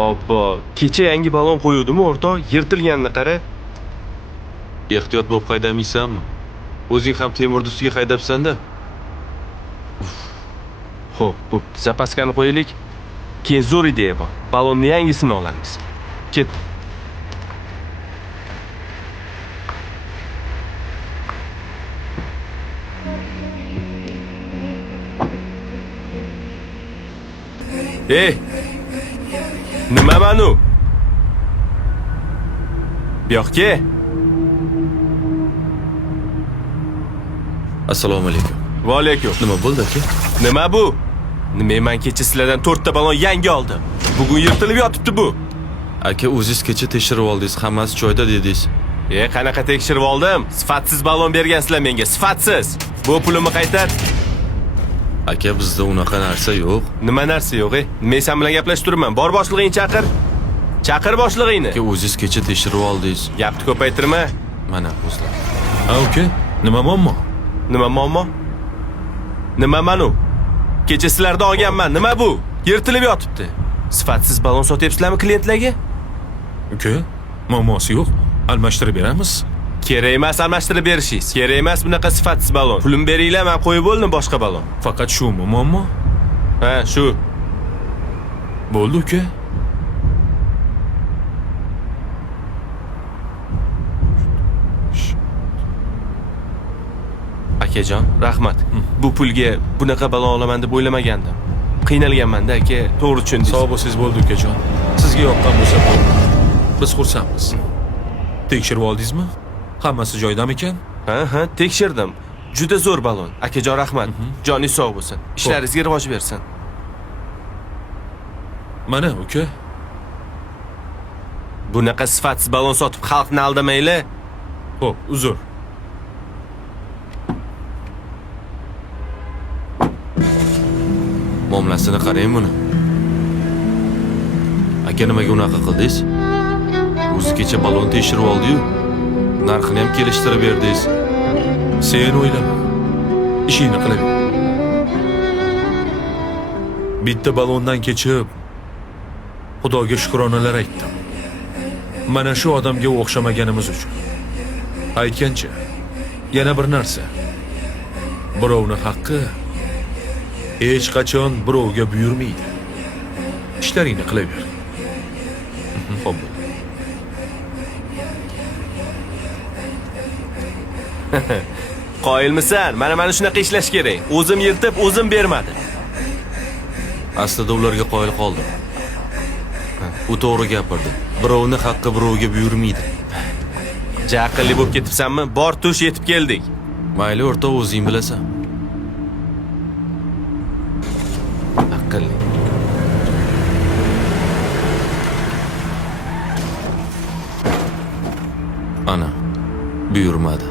Obbo, kecha yangi balon qo'yuvdim o'rtoq, yirtilganini qara. Ehtiyot bo'lib haydamaysanmi? O'zing ham temirni ustiga haydabsan-da. Xo'p, bu zapaskani qo'yaylik. Keyin zo'r ideya bor. Balonni yangisini olamiz. Ket. Ey! Nima manu? Bu yoqqa. Assalomu alaykum. Va alaykum. Nima bo'ldi aka? Nima bu? Nima men kecha sizlardan 4 ta balon yangi oldim. Bugun yirtilib yotibdi bu. Aka, o'zingiz kecha tekshirib oldingiz, hammasi joyida dedingiz. Qanaqa tekshirib oldim? Sifatsiz balon bergansizlar menga, sifatsiz. Bu pulimni qaytat. Aka, bizda unaqa narsa yo'q. Nima narsa yo'q, Men sen bilan gaplashib turibman. Bor boshlig'ingni chaqir. Chaqir boshlig'ingni. Aka, o'zingiz kecha tekshirib oldingiz. Gapni ko'paytirma. Mana o'zlar. Ha uka, nima muammo? Nima muammo? Nima manu? Kecha sizlardan olganman. Nima bu? Yirtilib yotibdi. Sifatsiz balon sotyapsizlarmi klientlarga? Uka, muammosi yo'q. Almashtirib beramiz. Kerak emas almashtirib berishingiz. Kerak emas bunaqa sifatsiz balon. Pulim beringlar, men qo'yib bo'ldim boshqa balon. Faqat shumi muammo? Ha, shu. Bo'ldi uka. Akajon, rahmat. Bu pulga bunaqa balon olaman deb o'ylamagandim. Qiynalganman-da, aka. To'g'ri tushundingiz. Sog' bo'lsangiz bo'ldi ukajon. Sizga yoqqan bo'lsa bo'ldi. Biz xursandmiz. Tekshirib oldingizmi? Hammasi joyidami ekan? Ha, tekshirdim. Juda zo'r balon. Akajon, rahmat. Joningiz sog' bo'lsin. Ishlaringizga rivoj bersin. Mana uka. Bunaqa sifatsiz balon sotib xalqni aldamaylar. Xo'p, uzr. Muomalasini qarang buni. Aka, nimaga unaqa qildingiz? O'zi kecha balon tekshirib oldi-yu, narxini ham kelishtirib berdingiz. Sen o'ylama. Ishingni qilaver. Bitta balondan kechib Xudoga shukronalar aytdim. Mana shu odamga o'xshamaganimiz uchun. Aytgancha, yana bir narsa. Birovning haqqi hech qachon birovga buyurmaydi. Ishlaringni qilaver. Xo'p. Qoyilmisan? Mana shunaqa ishlash kerak. O'zim yirtib, o'zim bermadim. Aslida ularga qoyil qoldim. U to'g'ri gapirdi. Birovning haqqi birovga buyurmaydi. Jaqilli bo'lib ketibsanmi? Bor tush yetib keldik. Mayli o'rtoq, o'zing bilasan. Aqlli. Ana, buyurmadi.